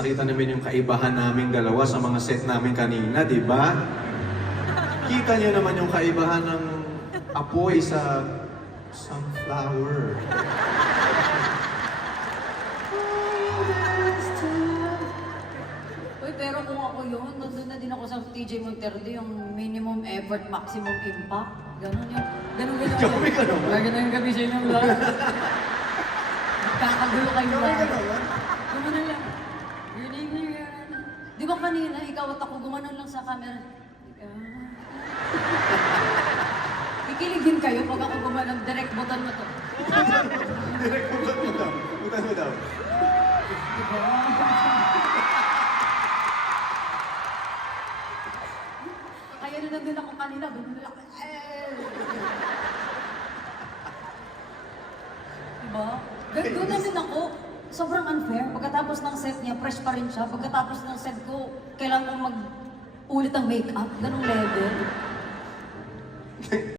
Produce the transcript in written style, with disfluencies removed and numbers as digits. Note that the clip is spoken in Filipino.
nakita namin yung kaibahan naming dalawa sa mga set namin kanina, di ba? Kita niyo naman yung kaibahan ng apoy sa sunflower. Uy, pero kung ako yun, nandun na din ako sa TJ Monterde, yung minimum effort, maximum impact. Ganon yung, ganon. Kami ka naman. Ganon yung gabi sa inyong lahat. Kakagulo kayo Kami ka lahat. naman. Gumanon lang. Good evening, di ba kanina, ikaw at ako gumanon lang sa camera. Kikiligin kayo pag ako gumanon, direct button mo to. Direct butan mo daw. Butan mo daw. Diba? Kaya na nandun ako kanina, ganun lang. Diba? Doon na din ako. Sobrang unfair. Pagkatapos ng set niya, fresh pa rin siya. Pagkatapos ng set ko, kailangan kong mag-ulit ang makeup. Ganong level.